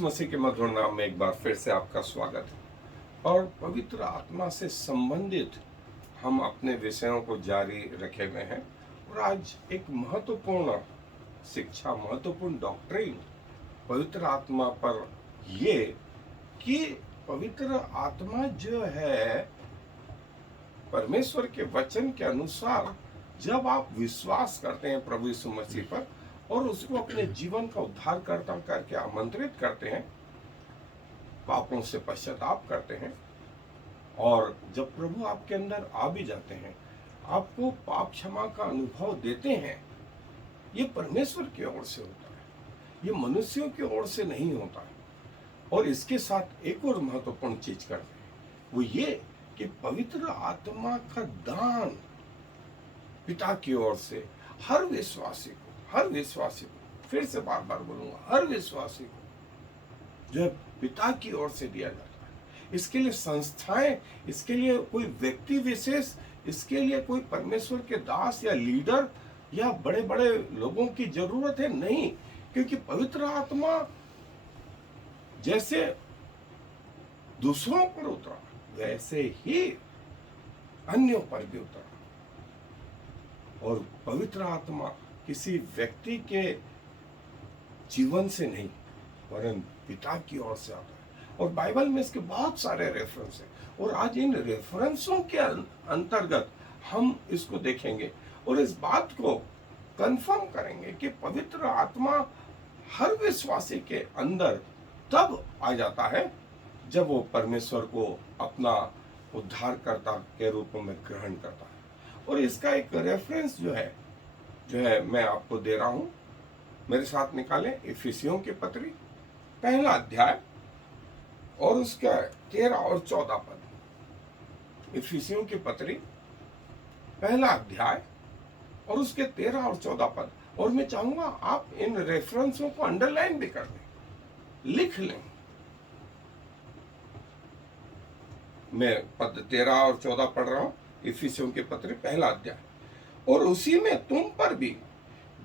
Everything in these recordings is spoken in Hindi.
यीशु मसीह के मधुर नाम में एक बार फिर से आपका स्वागत है। और पवित्र आत्मा से संबंधित हम अपने विषयों को जारी रखे हुए हैं। और आज एक महत्वपूर्ण शिक्षा, महत्वपूर्ण डॉक्ट्रिन पवित्र आत्मा पर ये कि पवित्र आत्मा जो है परमेश्वर के वचन के अनुसार जब आप विश्वास करते हैं प्रभु यीशु मसीह पर और उसको अपने जीवन का उद्धारकर्ता करके आमंत्रित करते हैं, पापों से पश्चाताप करते हैं, और जब प्रभु आपके अंदर आ भी जाते हैं, आपको पाप क्षमा का अनुभव देते हैं, ये परमेश्वर की ओर से होता है, ये मनुष्यों की ओर से नहीं होता है। और इसके साथ एक और महत्वपूर्ण चीज करते हैं, वो ये कि पवित्र आत्मा का दान पिता की ओर से हर विश्वासी को, फिर से बार बार बोलूंगा, हर विश्वासी को जो पिता की ओर से दिया जाता है। इसके लिए संस्थाएं, इसके लिए कोई व्यक्ति विशेष, इसके लिए कोई परमेश्वर के दास या लीडर या बड़े बड़े लोगों की जरूरत है नहीं, क्योंकि पवित्र आत्मा जैसे दूसरों पर उतरा वैसे ही अन्यों पर भी उतरा। और पवित्र आत्मा किसी व्यक्ति के जीवन से नहीं वरन पिता की ओर से आता है। और बाइबल में इसके बहुत सारे रेफरेंस हैं और आज इन रेफरेंसों के अंतर्गत हम इसको देखेंगे और इस बात को कंफर्म करेंगे कि पवित्र आत्मा हर विश्वासी के अंदर तब आ जाता है जब वो परमेश्वर को अपना उद्धारकर्ता के रूप में ग्रहण करता है। और इसका एक रेफरेंस जो है मैं आपको दे रहा हूं, मेरे साथ निकालें। इफिसियों की पत्री पहला अध्याय और उसका 13 और 14 पद। इफिसियों की पत्री पहला अध्याय और उसके 13 और 14 पद। और मैं चाहूंगा आप इन रेफरेंसों को अंडरलाइन भी कर दें, लिख लें। मैं पद 13 और 14 पढ़ रहा हूं, इफिसियों के पत्र पहला अध्याय। और उसी में तुम पर भी,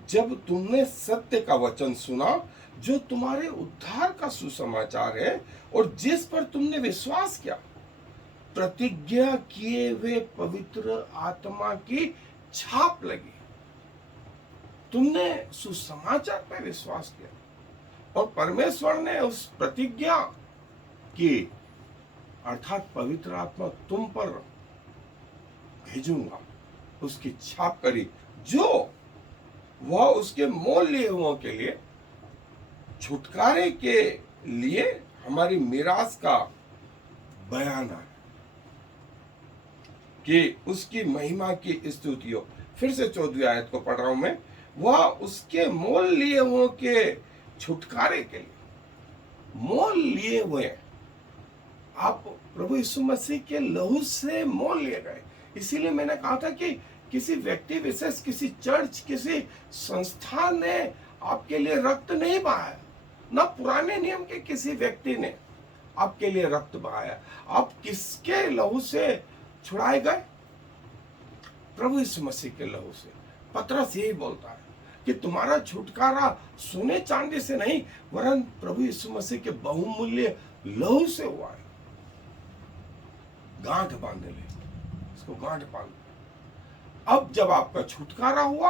जब तुमने सत्य का वचन सुना जो तुम्हारे उद्धार का सुसमाचार है और जिस पर तुमने विश्वास किया, प्रतिज्ञा किए हुए पवित्र आत्मा की छाप लगी। तुमने सुसमाचार पर विश्वास किया और परमेश्वर ने उस प्रतिज्ञा की, अर्थात पवित्र आत्मा तुम पर भेजूंगा, उसकी छाप करी, जो वह उसके मोल लिए हुओं के लिए छुटकारे के लिए हमारी मिरास का बयान है कि उसकी महिमा की स्तुति हो। फिर से 14वीं आयत को पढ़ रहा हूं मैं। वह उसके मोल लिए हुओं के छुटकारे के लिए, मोल लिए हुए, आप प्रभु यीशु मसीह के लहू से मोल लिए गए। इसीलिए मैंने कहा था कि किसी व्यक्ति विशेष, किसी चर्च, किसी संस्थान ने आपके लिए रक्त नहीं बहाया, ना पुराने नियम के किसी व्यक्ति ने आपके लिए रक्त बहाया। आप किसके लहू से छुड़ाए गए? प्रभु यीशु मसीह के लहू से। पतरस यही बोलता है कि तुम्हारा छुटकारा सोने चांदी से नहीं वरन प्रभु यीशु मसीह के बहुमूल्य लहू से हुआ है। गांठ बांध ले, इसको गांठ बांध। अब जब आपका छुटकारा हुआ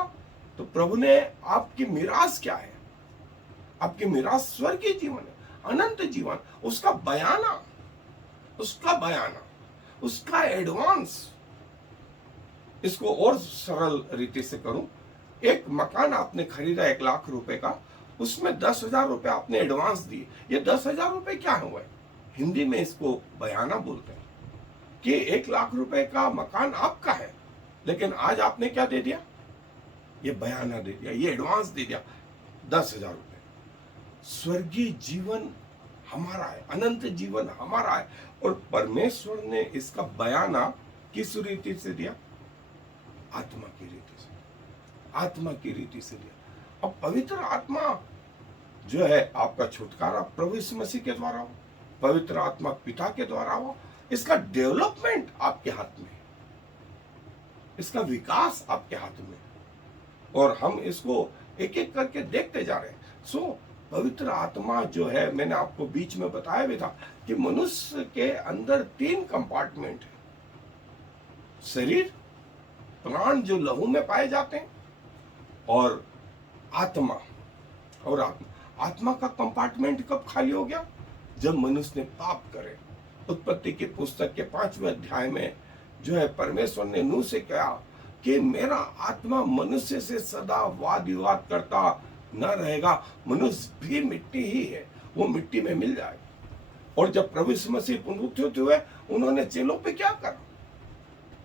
तो प्रभु ने आपकी मिरास क्या है? आपकी मिरास स्वर्गीय जीवन है, अनंत जीवन, उसका बयाना, उसका एडवांस। इसको और सरल रीति से करूं, एक मकान आपने खरीदा 1 लाख रुपए का, उसमें 10,000 रुपए आपने एडवांस दिए। ये 10,000 रुपए क्या हुए? हिंदी में इसको बयाना बोलते हैं कि 1 लाख रुपए का मकान आपका है, लेकिन आज आपने क्या दे दिया? ये बयाना दे दिया, ये एडवांस दे दिया, 10,000 रुपए। स्वर्गीय जीवन हमारा है, अनंत जीवन हमारा है, और परमेश्वर ने इसका बयाना किस रीति से दिया? आत्मा की रीति से दिया। अब पवित्र आत्मा जो है, आपका छुटकारा प्रभु यीशु मसीह के द्वारा हो, पवित्र आत्मा पिता के द्वारा हो। इसका डेवलपमेंट आपके हाथ में, इसका विकास आपके हाथ में, और हम इसको एक एक करके देखते जा रहे हैं। सो पवित्र आत्मा जो है, मैंने आपको बीच में बताया भी था कि मनुष्य के अंदर 3 कंपार्टमेंट है। शरीर, प्राण जो लहू में पाए जाते हैं, और आत्मा। और आत्मा का कंपार्टमेंट कब खाली हो गया? जब मनुष्य ने पाप करे। उत्पत्ति की पुस्तक के 5वें अध्याय में जो है, परमेश्वर ने नूह से कहा कि मेरा आत्मा मनुष्य से सदा वाद विवाद करता न रहेगा। मनुष्य भी मिट्टी ही है, वो मिट्टी में मिल जाए। और जब प्रभु यीशु मसीह पुनरुत्थित हुए, उन्होंने चेलों पे क्या करा?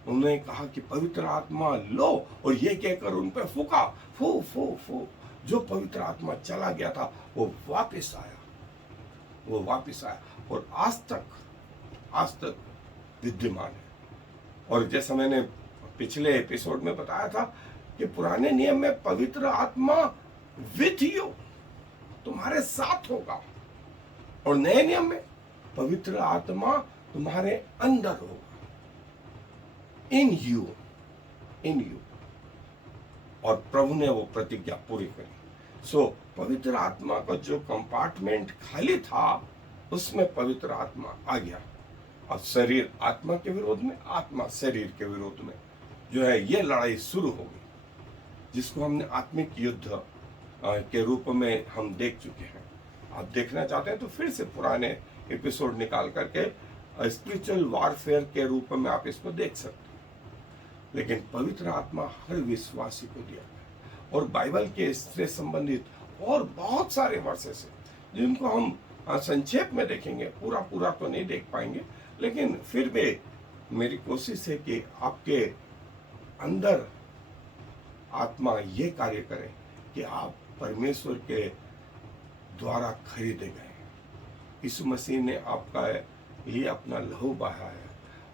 उन्होंने कहा कि पवित्र आत्मा लो, और ये कहकर उन पे फूका, फू फू फू। जो पवित्र आत्मा चला गया था वो वापस आया, वो वापस आया, और आज तक विद्यमान है। और जैसा मैंने पिछले एपिसोड में बताया था कि पुराने नियम में पवित्र आत्मा विथ यू, तुम्हारे साथ होगा, और नए नियम में पवित्र आत्मा तुम्हारे अंदर होगा, इन यू। और प्रभु ने वो प्रतिज्ञा पूरी करी। सो पवित्र आत्मा का जो कंपार्टमेंट खाली था, उसमें पवित्र आत्मा आ गया। अब शरीर आत्मा के विरोध में, आत्मा शरीर के विरोध में जो है, ये लड़ाई शुरू हो गई, जिसको हमने आत्मिक युद्ध के रूप में हम देख चुके हैं। आप देखना चाहते हैं तो फिर से पुराने एपिसोड निकाल करके स्पिरिचुअल वॉरफेयर के रूप में आप इसको देख सकते हैं। लेकिन पवित्र आत्मा हर विश्वासी को दिया गया, और बाइबल के इससे संबंधित और बहुत सारे वर्सेस हैं जिनको हम संक्षेप में देखेंगे, पूरा तो नहीं देख पाएंगे, लेकिन फिर भी मेरी कोशिश है कि आपके अंदर आत्मा ये कार्य करे कि आप परमेश्वर के द्वारा खरीदे गए। यीशु मसीह ने आपका लिए अपना लहू बहाया है,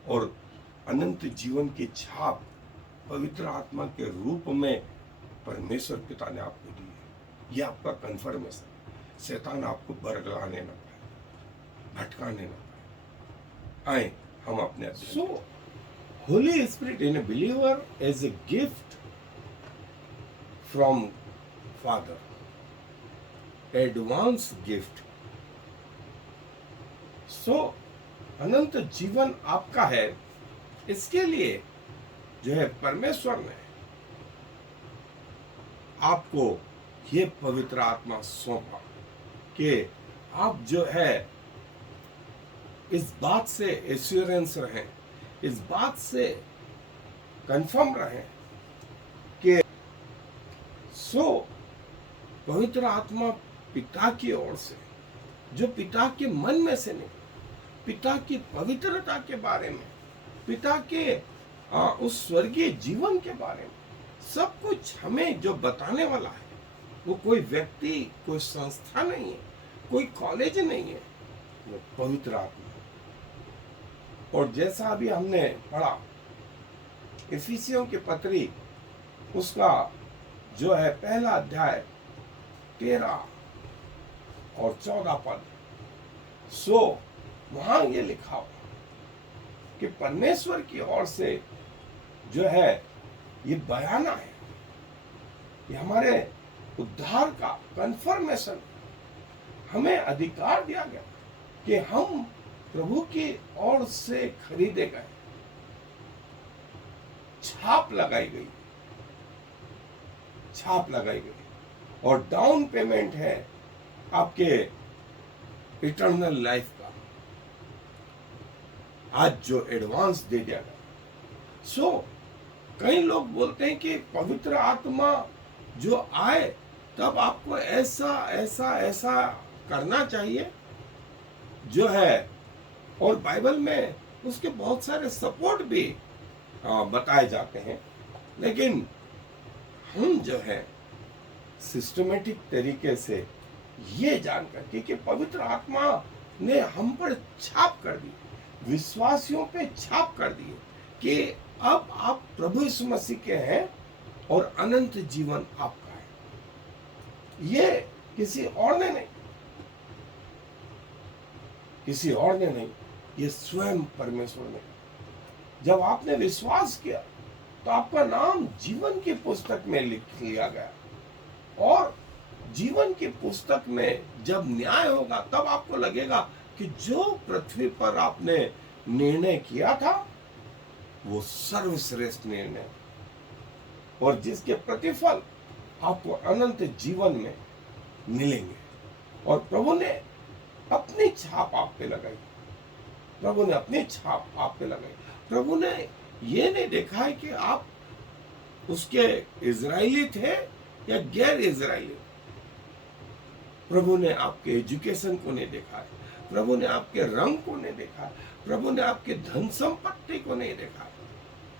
और अनंत जीवन की छाप पवित्र आत्मा के रूप में परमेश्वर पिता ने आपको दी है। ये आपका कन्फर्मेशन। शैतान आपको बरगलाने न पाए, भटकाने न पाए। आए हम अपने holy spirit in a believer as a gift from Father, advance gift. So अनंत जीवन आपका है, इसके लिए जो है परमेश्वर ने आपको ये पवित्र आत्मा सौंपा कि आप जो है इस बात से एश्योरेंस रहें, इस बात से कंफर्म रहें कि पवित्र आत्मा पिता की ओर से, जो पिता के मन में से नहीं, पिता की पवित्रता के बारे में, पिता के उस स्वर्गीय जीवन के बारे में सब कुछ हमें जो बताने वाला है, वो कोई व्यक्ति, कोई संस्था नहीं है, कोई कॉलेज नहीं है, वो पवित्र आत्मा। और जैसा अभी हमने पढ़ा इफिसियों की पत्री, उसका जो है पहला अध्याय 13 और 14 पद, वहां ये लिखा हुआ कि परमेश्वर की ओर से जो है ये बयाना है, ये हमारे उद्धार का कंफर्मेशन, हमें अधिकार दिया गया कि हम प्रभु की ओर से खरीदे गए, छाप लगाई गई, और डाउन पेमेंट है आपके इटर्नल लाइफ का, आज जो एडवांस दे दिया गया। कई लोग बोलते हैं कि पवित्र आत्मा जो आए तब आपको ऐसा ऐसा ऐसा करना चाहिए जो है, और बाइबल में उसके बहुत सारे सपोर्ट भी बताए जाते हैं। लेकिन हम जो है सिस्टमेटिक तरीके से ये जानकर कि पवित्र आत्मा ने हम पर छाप कर दी, विश्वासियों पे छाप कर दी कि अब आप प्रभु यीशु मसीह के हैं और अनंत जीवन आपका है। ये किसी और ने नहीं, ये स्वयं परमेश्वर ने। जब आपने विश्वास किया तो आपका नाम जीवन की पुस्तक में लिख लिया गया, और जीवन की पुस्तक में जब न्याय होगा तब आपको लगेगा कि जो पृथ्वी पर आपने निर्णय किया था वो सर्वश्रेष्ठ निर्णय, और जिसके प्रतिफल आपको अनंत जीवन में मिलेंगे। और प्रभु ने अपनी छाप आप पे लगाई, प्रभु ने अपनी छाप आप पे लगाई। प्रभु ने ये नहीं देखा है कि आप उसके इजरायली थे या गैर इजरायली। प्रभु ने आपके एजुकेशन को नहीं देखा है, प्रभु ने आपके रंग को नहीं देखा है, प्रभु ने आपके धन संपत्ति को नहीं देखा है।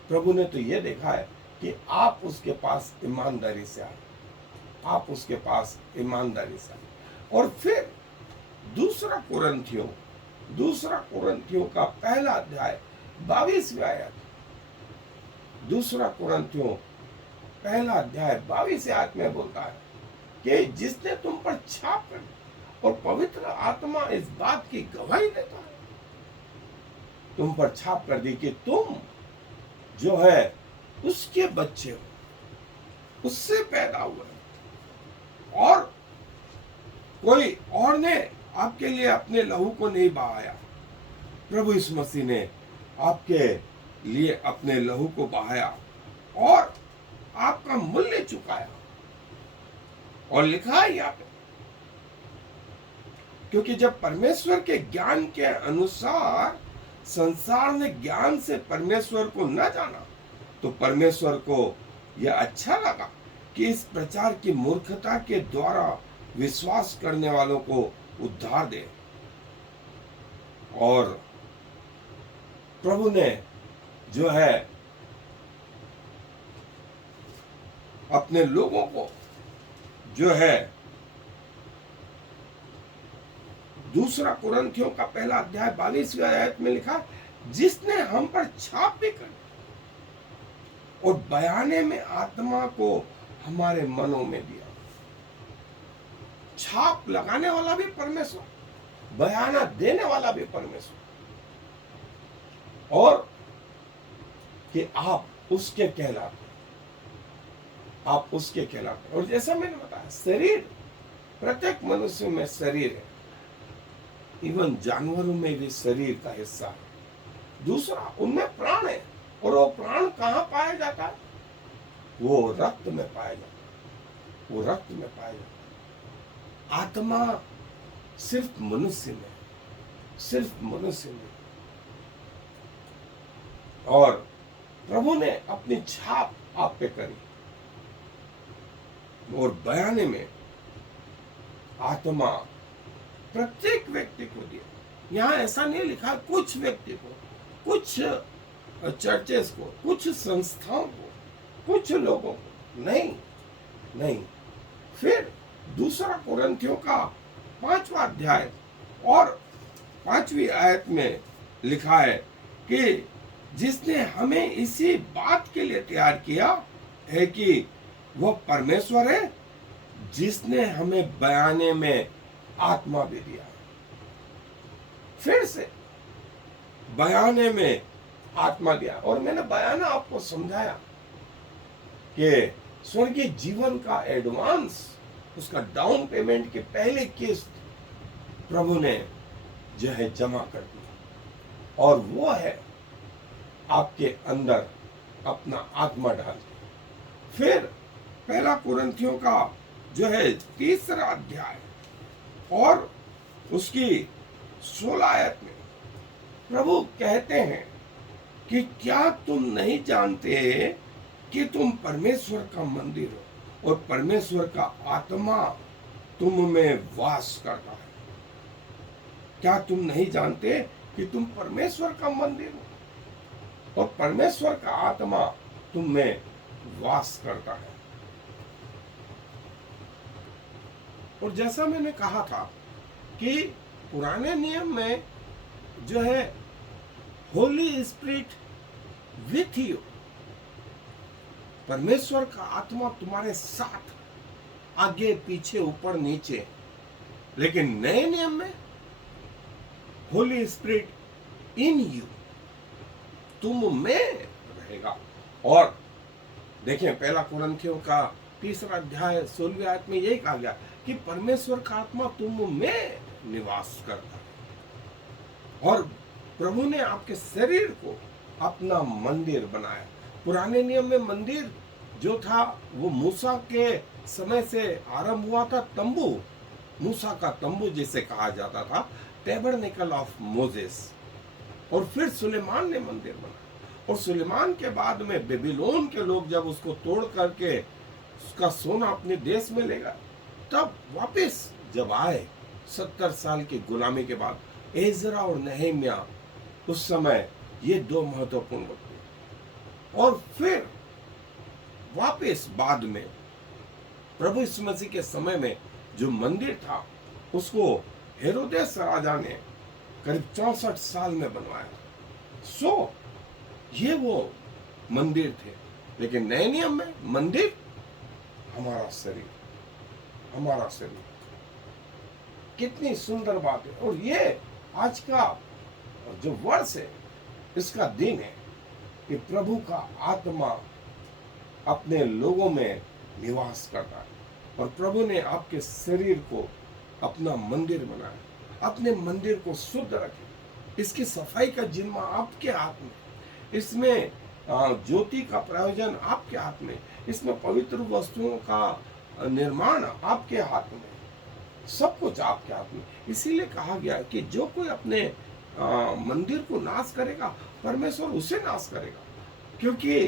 प्रभु ने तो ये देखा है कि आप उसके पास ईमानदारी से आए, आप उसके पास ईमानदारी से आए। और फिर दूसरा कुरिन्थियों का पहला अध्याय 22वीं आयत, दूसरा कुरिन्थियों पहला अध्याय 22वीं आयत में बोलता है कि जिसने तुम पर छाप कर, और पवित्र आत्मा इस बात की गवाही देता है, तुम पर छाप कर दी कि तुम जो है उसके बच्चे हो, उससे पैदा हुए, और कोई और ने आपके लिए अपने लहू को नहीं बहाया, प्रभु यीशु मसीह ने आपके लिए अपने लहू को बहाया और आपका मूल्य चुकाया। और लिखा है यहाँ पे, क्योंकि जब परमेश्वर के ज्ञान के अनुसार संसार ने ज्ञान से परमेश्वर को न जाना, तो परमेश्वर को यह अच्छा लगा कि इस प्रचार की मूर्खता के द्वारा विश्वास करने वालों को उद्धार दे। और प्रभु ने जो है अपने लोगों को जो है दूसरा कुरिन्थियों का पहला अध्याय 22वीं आयत में लिखा, जिसने हम पर छाप भी कर और बयाने में आत्मा को हमारे मनों में दिया। छाप लगाने वाला भी परमेश्वर, बयाना देने वाला भी परमेश्वर, और कि आप उसके कहलाते, आप उसके कहलाते। और जैसा मैंने बताया, शरीर, प्रत्येक मनुष्य में शरीर है, इवन जानवरों में भी शरीर का हिस्सा है। दूसरा, उनमें प्राण है, और वो प्राण कहाँ पाया जाता है? वो रक्त में पाया जाता है, वो रक्त में पाया जाता है। आत्मा सिर्फ मनुष्य में, सिर्फ मनुष्य में। और प्रभु ने अपनी छाप आप पे करी, और बयाने में आत्मा प्रत्येक व्यक्ति को दिया। यहां ऐसा नहीं लिखा कुछ व्यक्ति को, कुछ चर्चेस को, कुछ संस्थाओं को, कुछ लोगों को, नहीं नहीं। फिर दूसरा कुरिन्थियों का 5वां अध्याय और 5वीं आयत में लिखा है कि जिसने हमें इसी बात के लिए तैयार किया है कि वह परमेश्वर है, जिसने हमें बयाने में आत्मा भी दिया है। फिर से बयाने में आत्मा दिया। और मैंने बयाना आपको समझाया कि स्वर्गीय जीवन का एडवांस, उसका डाउन पेमेंट की पहले किस्त प्रभु ने जो है जमा कर दी, और वो है आपके अंदर अपना आत्मा डाल के। फिर पहला कुरिन्थियों का जो है 3रा अध्याय और उसकी 16 आयत में प्रभु कहते हैं कि क्या तुम नहीं जानते कि तुम परमेश्वर का मंदिर हो और परमेश्वर का आत्मा तुम में वास करता है? क्या तुम नहीं जानते कि तुम परमेश्वर का मंदिर हो और परमेश्वर का आत्मा तुम में वास करता है? और जैसा मैंने कहा था कि पुराने नियम में जो है होली स्पिरिट विथ यू, परमेश्वर का आत्मा तुम्हारे साथ, आगे पीछे ऊपर नीचे। लेकिन नए नियम में होली स्पिरिट इन यू, तुम में रहेगा। और देखिए पहला कुरिन्थियों का 3रा अध्याय 16वीं आयत में यही कहा गया कि परमेश्वर का आत्मा तुम में निवास करता है और प्रभु ने आपके शरीर को अपना मंदिर बनाया। पुराने नियम में मंदिर जो था वो मूसा के समय से आरंभ हुआ था। तंबू, मूसा का तंबू जिसे कहा जाता था, टैबरनेकल ऑफ मोजेस। और फिर सुलेमान ने मंदिर बनाया और सुलेमान के बाद में बेबीलोन के लोग जब उसको तोड़ करके उसका सोना अपने देश में ले गए, तब वापस जब आए 70 साल की गुलामी के बाद एजरा और नहम्याह, उस समय ये दो महत्वपूर्ण व्यक्ति। और फिर वापस बाद में प्रभु यीशु मसीह के समय में जो मंदिर था उसको हेरोदेस राजा ने करीब 64 साल में बनवाया। सो ये वो मंदिर थे। लेकिन नए नियम में मंदिर हमारा शरीर, हमारा शरीर। कितनी सुंदर बात है। और ये आज का जो वर्ष है, इसका दिन है कि प्रभु का आत्मा अपने लोगों में निवास करता है और प्रभु ने आपके शरीर को अपना मंदिर बनाया। अपने मंदिर को शुद्ध रखें। इसकी सफाई का जिम्मा आपके हाथ में। इसमें ज्योति का प्रयोजन आपके हाथ में। इसमें पवित्र वस्तुओं का निर्माण आपके हाथ में। सब कुछ आपके हाथ में। इसीलिए कहा गया कि जो कोई अपने मंदिर को नाश करेगा, परमेश्वर उसे नाश करेगा, क्योंकि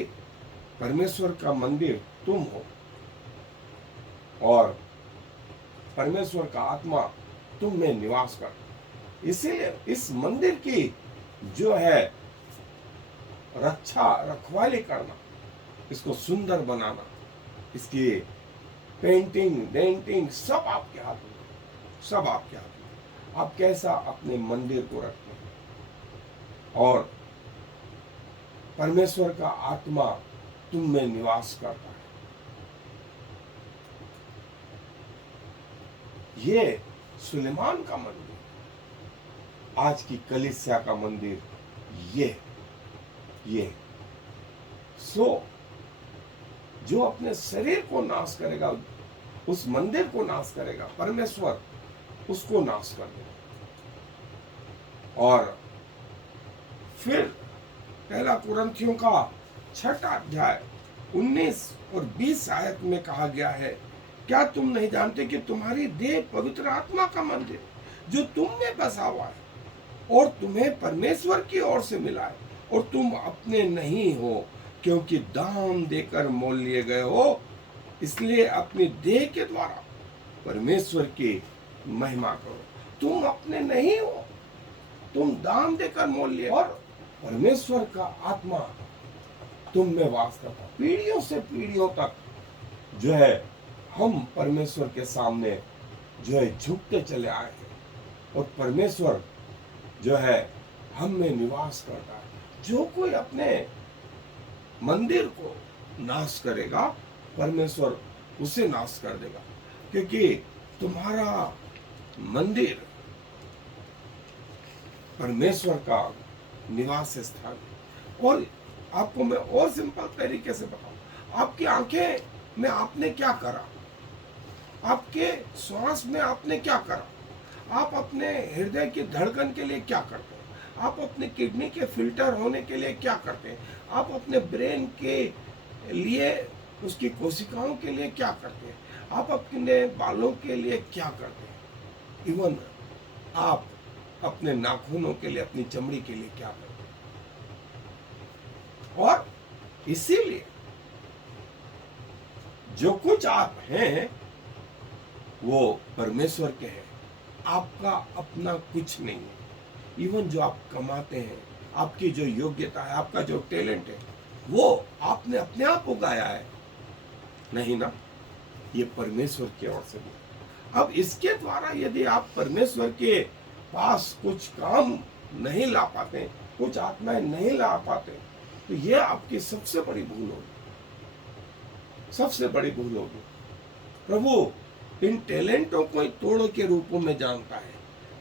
परमेश्वर का मंदिर तुम हो और परमेश्वर का आत्मा तुम में निवास करता। इसीलिए इस मंदिर की जो है रखवाली करना, इसको सुंदर बनाना, इसकी पेंटिंग, डेंटिंग सब आपके हाथ में, सब आपके हाथ में। आप कैसा अपने मंदिर को रखते हैं और परमेश्वर का आत्मा तुम में निवास करता है। ये सुलेमान का मंदिर, आज की कलीसिया का मंदिर ये सो जो अपने शरीर को नाश करेगा, उस मंदिर को नाश करेगा, परमेश्वर उसको नाश कर देगा। और फिर पहला कुरिन्थियों का 6 अध्याय 19 और 20 आयत में कहा गया है, क्या तुम नहीं जानते कि तुम्हारी देह पवित्र आत्मा का मंदिर जो तुम में बसा हुआ है और तुम्हें परमेश्वर की ओर से मिला है और तुम अपने नहीं हो, क्योंकि दाम देकर मोल लिए गए हो। इसलिए अपनी देह के द्वारा परमेश्वर की महिमा करो। तुम अपने नहीं हो, तुम दाम देकर मोल लिए और परमेश्वर का आत्मा तुम में वास करता। पीढ़ियों से पीढ़ियों तक जो है हम परमेश्वर के सामने जो है झुकते चले आए हैं और परमेश्वर जो है हम में निवास करता है। जो कोई अपने मंदिर को नाश करेगा, परमेश्वर उसे नाश कर देगा, क्योंकि तुम्हारा मंदिर परमेश्वर का निवास स्थान है। और आपको मैं और सिंपल तरीके से बताऊं, आपकी आंखें में आपने क्या करा, आपके श्वास में आपने क्या करा, आप अपने हृदय की धड़कन के लिए क्या करते हैं, आप अपने किडनी के फिल्टर होने के लिए क्या करते हैं, आप अपने ब्रेन के लिए, उसकी कोशिकाओं के लिए क्या करते हैं, आप अपने बालों के लिए क्या करते हैं, इवन आप अपने नाखूनों के लिए, अपनी चमड़ी के लिए क्या करते हैं। और इसीलिए जो कुछ आप हैं वो परमेश्वर के हैं, आपका अपना कुछ नहीं है। इवन जो आप कमाते हैं, आपकी जो योग्यता है, आपका जो टैलेंट है, वो आपने अपने आप उगाया है नहीं ना, ये परमेश्वर की ओर से भी। अब इसके द्वारा यदि आप परमेश्वर के पास कुछ काम नहीं ला पाते, कुछ आत्माएं नहीं ला पाते, तो ये आपकी सबसे बड़ी भूल होगी, सबसे बड़ी भूल होगी। प्रभु इन टैलेंटों को तोड़ों के रूपों में जानता है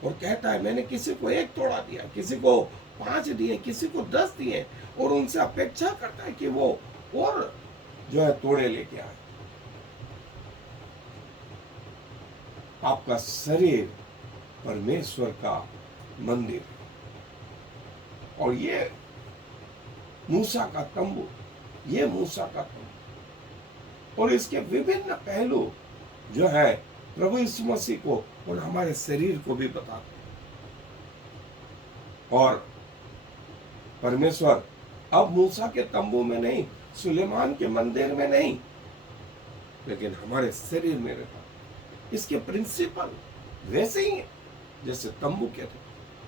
और कहता है मैंने किसी को 1 तोड़ा दिया, किसी को 5 दिए, किसी को 10 दिए, और उनसे अपेक्षा करता है कि वो और जो है तोड़े लेके आए। आपका शरीर परमेश्वर का मंदिर है। और ये मूसा का तंबू, ये मूसा का तंबू, और इसके विभिन्न पहलू जो है प्रभु यीशु मसीह को और हमारे शरीर को भी बताते हैं। और परमेश्वर अब मूसा के तंबू में नहीं, सुलेमान के मंदिर में नहीं, लेकिन हमारे शरीर में रहता है। इसके प्रिंसिपल वैसे ही है जैसे तंबू के थे,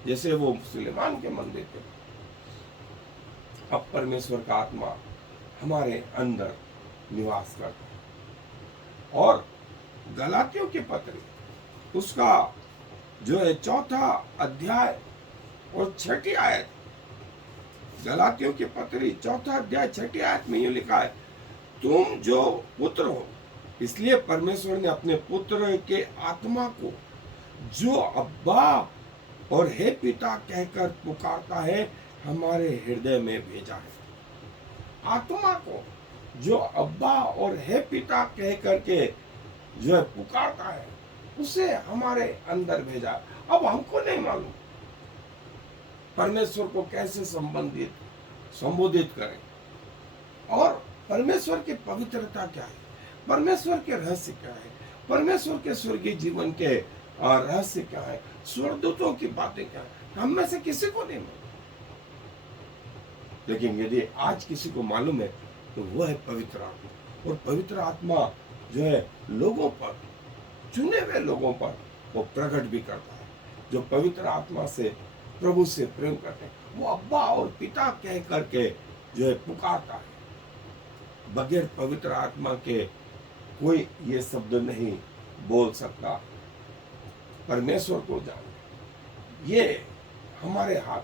जैसे वो सुलेमान के मंदिर के थे। अब परमेश्वर का आत्मा हमारे अंदर निवास करता है। और गलातियों के पत्री उसका जो है 4 अध्याय और 6 आयत, गलातियों के पत्री 4 अध्याय 6 आयत में ये लिखा है, तुम जो पुत्र हो, इसलिए परमेश्वर ने अपने पुत्र के आत्मा को जो अब्बा और हे पिता कहकर पुकारता है हमारे हृदय में भेजा है। आत्मा को जो अब्बा और हे पिता कह करके जो है पुकारता है, उसे हमारे अंदर भेजा। अब हमको नहीं मालूम परमेश्वर को कैसे संबोधित करें, और परमेश्वर की पवित्रता क्या है, परमेश्वर के रहस्य क्या है, परमेश्वर के स्वर्गीय जीवन के रहस्य क्या है, स्वर्गदूतों की बातें क्या है, हम में से किसी को नहीं मालूम। लेकिन यदि आज किसी को मालूम है तो वह है पवित्र आत्मा। और पवित्र आत्मा जो है लोगों पर, चुने हुए लोगों पर वो प्रकट भी करता है। जो पवित्र आत्मा से प्रभु से प्रेम करते हैं, वो अब्बा और पिता कह करके जो है पुकारता है। बगैर पवित्र आत्मा के कोई ये शब्द नहीं बोल सकता परमेश्वर को जाने। ये हमारे हाथ,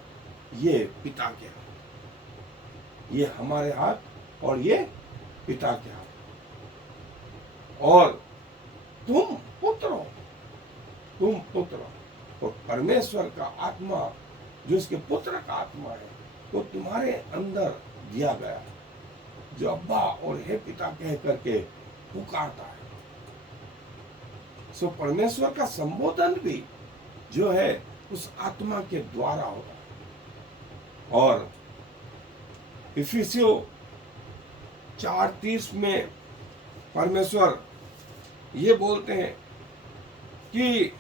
ये पिता के हाथ, ये हमारे हाथ और ये पिता के हाथ। और तुम पुत्र हो, तुम पुत्र हो, और परमेश्वर का आत्मा जो उसके पुत्र का आत्मा है वो तुम्हारे अंदर दिया गया है, जो अब्बा और हे पिता कह करके पुकारता है। सो परमेश्वर का संबोधन भी जो है उस आत्मा के द्वारा होता है। और इफिसियों 4:30 में परमेश्वर ये बोलते हैं कि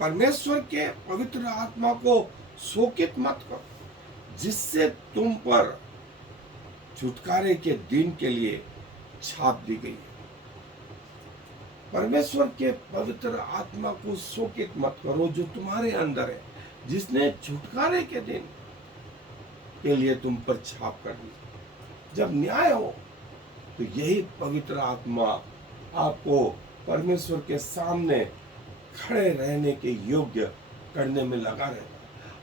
परमेश्वर के पवित्र आत्मा को शोकित मत करो, जिससे तुम पर छुटकारे के दिन के लिए छाप दी गई है। परमेश्वर के पवित्र आत्मा को शोकित मत करो जो तुम्हारे अंदर है, जिसने छुटकारे के दिन के लिए तुम पर छाप कर दी। जब न्याय हो तो यही पवित्र आत्मा आपको परमेश्वर के सामने खड़े रहने के योग्य करने में लगा रहता है,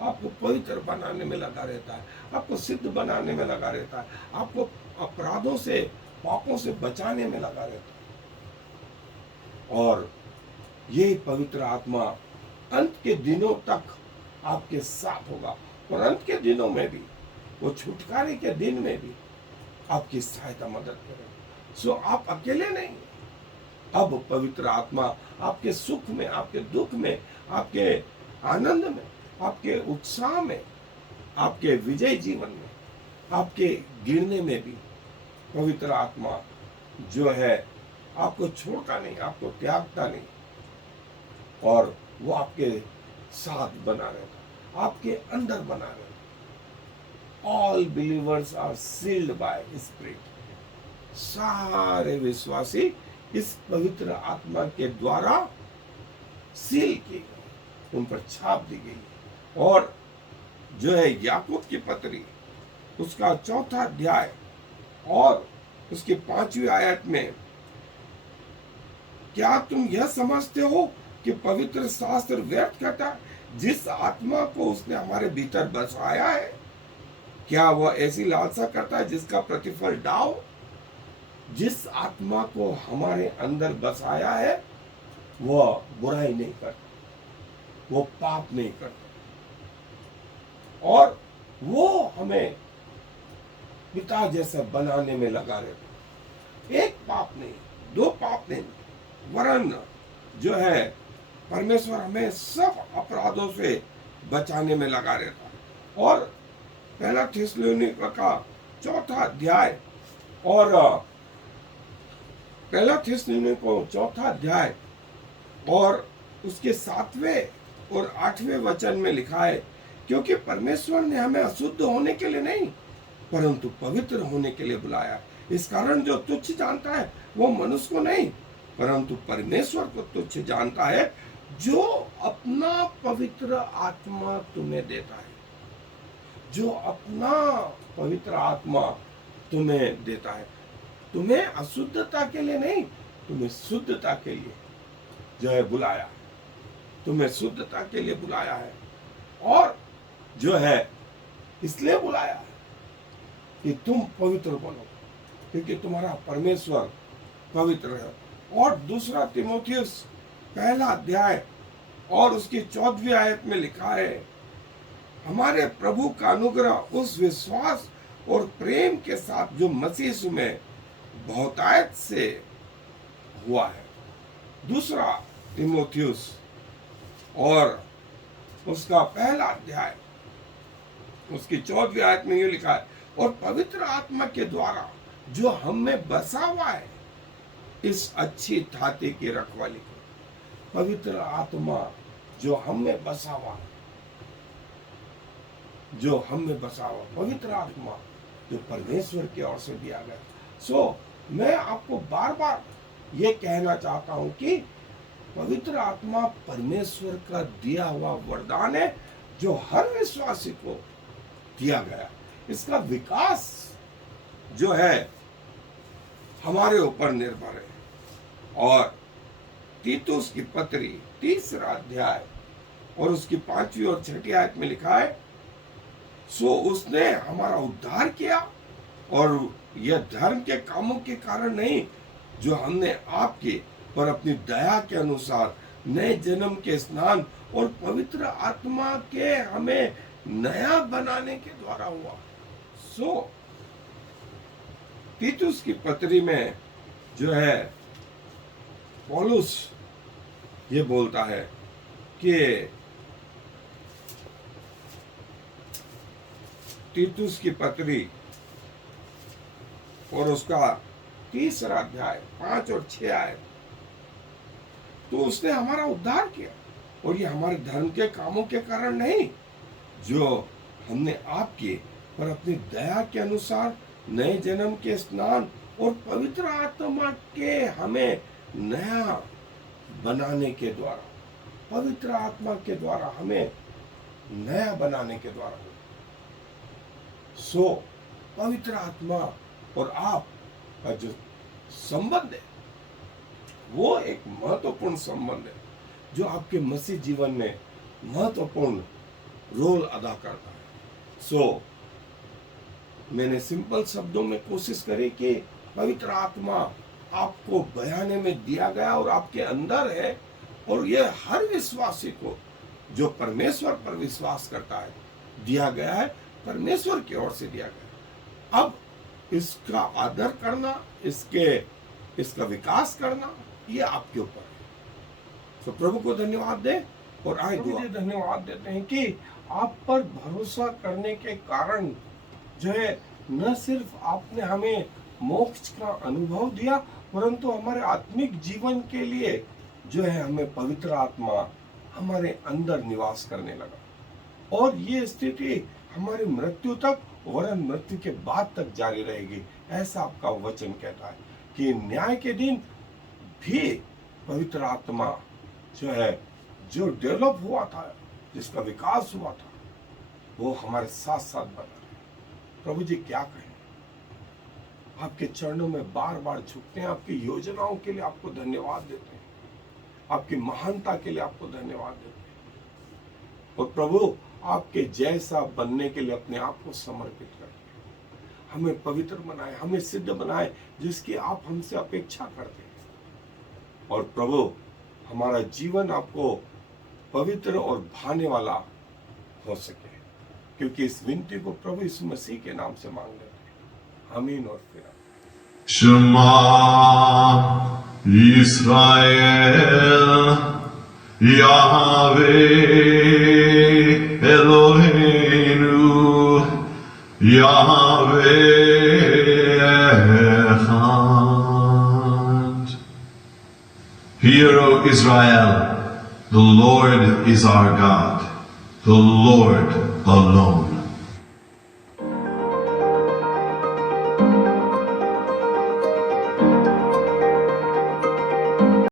आपको पवित्र बनाने में लगा रहता है, आपको सिद्ध बनाने में लगा रहता है, आपको अपराधों से, पापों से बचाने में लगा रहता है। और यही पवित्र आत्मा अंत के दिनों तक आपके साथ होगा, और अंत के दिनों में भी, वो छुटकारे के दिन में भी आपकी सहायता मदद करेगा। सो आप अकेले नहीं। अब पवित्र आत्मा आपके सुख में, आपके दुख में, आपके आनंद में, आपके उत्साह में, आपके विजय जीवन में, आपके गिरने में भी पवित्र आत्मा जो है आपको छोड़ता नहीं, आपको त्यागता नहीं, और वो आपके साथ बना रहता, आपके अंदर बना रहता। All believers are sealed by spirit. सारे विश्वासी इस पवित्र आत्मा के द्वारा सील किए गए, उन पर छाप दी गई। और जो है याकूब की पत्री उसका 4 अध्याय और उसकी 5वीं आयत में, क्या तुम यह समझते हो कि पवित्र शास्त्र व्यर्थ करता है जिस आत्मा को उसने हमारे भीतर बसाया है? क्या वह ऐसी लालसा करता है जिसका प्रतिफल डाहो? जिस आत्मा को हमारे अंदर बसाया है वह बुराई नहीं करता, वो पाप नहीं करता, और वो हमें पिता जैसा बनाने में लगा रहता। एक पाप नहीं, दो पाप नहीं, वरन जो है परमेश्वर हमें सब अपराधों से बचाने में लगा रहता है। और पहला थिस्सलुनीके का 4 अध्याय और पहला थिस्सलुनीके को 4 अध्याय और उसके 7वें और 8वें वचन में लिखा है, क्योंकि परमेश्वर ने हमें अशुद्ध होने के लिए नहीं परंतु पवित्र होने के लिए बुलाया। इस कारण जो तुच्छ जानता है वो मनुष्य को नहीं परंतु परमेश्वर को तुच्छ जानता है, जो अपना पवित्र आत्मा तुम्हें देता है, जो अपना पवित्र आत्मा तुम्हें देता है। तुम्हें अशुद्धता के लिए नहीं, तुम्हें शुद्धता के लिए जो है बुलाया, तुम्हें शुद्धता के लिए बुलाया है। और जो है इसलिए बुलाया है कि तुम पवित्र बनो, क्योंकि तुम्हारा परमेश्वर पवित्र है। और दूसरा तीमुथियुस पहला अध्याय और उसकी 14वीं आयत में लिखा है, हमारे प्रभु का अनुग्रह उस विश्वास और प्रेम के साथ जो मसीह यीशु में बहुतायत से हुआ है। दूसरा तीमुथियुस और उसका पहला अध्याय उसकी 14वीं आयत में ये लिखा है, और पवित्र आत्मा के द्वारा जो हम में बसा हुआ है इस अच्छी थाती की रखवाली को। पवित्र आत्मा जो हम में बसा हुआ है, जो हम में बसा हुआ, पवित्र आत्मा जो परमेश्वर की ओर से दिया गया। मैं आपको बार बार ये कहना चाहता हूं कि पवित्र आत्मा परमेश्वर का दिया हुआ वरदान है जो हर विश्वासी को दिया गया। इसका विकास जो है हमारे ऊपर निर्भर है। और तीतुस की पत्री 3रा अध्याय और उसकी 5वीं और 6ठी आयत में लिखा है, सो उसने हमारा उद्धार किया और यह धर्म के कामों के कारण नहीं जो हमने आपके पर अपनी दया के अनुसार नए जन्म के स्नान और पवित्र आत्मा के हमें नया बनाने के द्वारा हुआ। तीतुस की पत्री में जो है पौलुस ये बोलता है कि तीतुस की पत्री और उसका 3रा अध्याय 5 और 6 आयत, तो उसने हमारा उद्धार किया और ये हमारे धर्म के कामों के कारण नहीं जो हमने आपके पर अपनी दया के अनुसार नए जन्म के स्नान और पवित्र आत्मा के हमें नया बनाने के द्वारा, पवित्र आत्मा के द्वारा हमें नया बनाने के द्वारा। पवित्र आत्मा और आप का जो संबंध है वो एक महत्वपूर्ण संबंध है जो आपके मसीह जीवन में महत्वपूर्ण रोल अदा करता है। मैंने सिंपल शब्दों में कोशिश करी कि पवित्र आत्मा आपको बयाने में दिया गया और आपके अंदर है, और यह हर विश्वासी को जो परमेश्वर पर विश्वास करता है दिया गया है, परमेश्वर की ओर से दिया गया। अब इसका आदर करना, इसका विकास करना, ये आपके ऊपर है। तो प्रभु को धन्यवाद दें और आए धन्यवाद देते हैं कि आप पर भरोसा करने के कारण जो है न सिर्फ आपने हमें मोक्ष का अनुभव दिया परंतु हमारे आत्मिक जीवन के लिए जो है हमें पवित्र आत्मा हमारे अंदर निवास करने लगा, और ये स्थिति हमारी मृत्यु तक वरन मृत्यु के बाद तक जारी रहेगी। ऐसा आपका वचन कहता है कि न्याय के दिन भी पवित्र आत्मा जो है, जो डेवलप हुआ था, जिसका विकास हुआ था, वो हमारे साथ साथ बना रहे। प्रभु जी क्या कहें, आपके चरणों में बार बार झुकते हैं, आपकी योजनाओं के लिए आपको धन्यवाद देते हैं, आपकी महानता के लिए आपको धन्यवाद देते हैं, और प्रभु आपके जैसा बनने के लिए अपने आप को समर्पित करते हैं। हमें पवित्र बनाए, हमें सिद्ध बनाए जिसकी आप हमसे अपेक्षा करते हैं, और प्रभु हमारा जीवन आपको पवित्र और भाने वाला हो सके, क्योंकि इस विनती को प्रभु इस मसीह के नाम से मांग लेते हैं। आमीन और फिर Shema Israel, Yahweh Eloheinu, Yahweh Echad. Hear, O Israel, the Lord is our God, the Lord alone.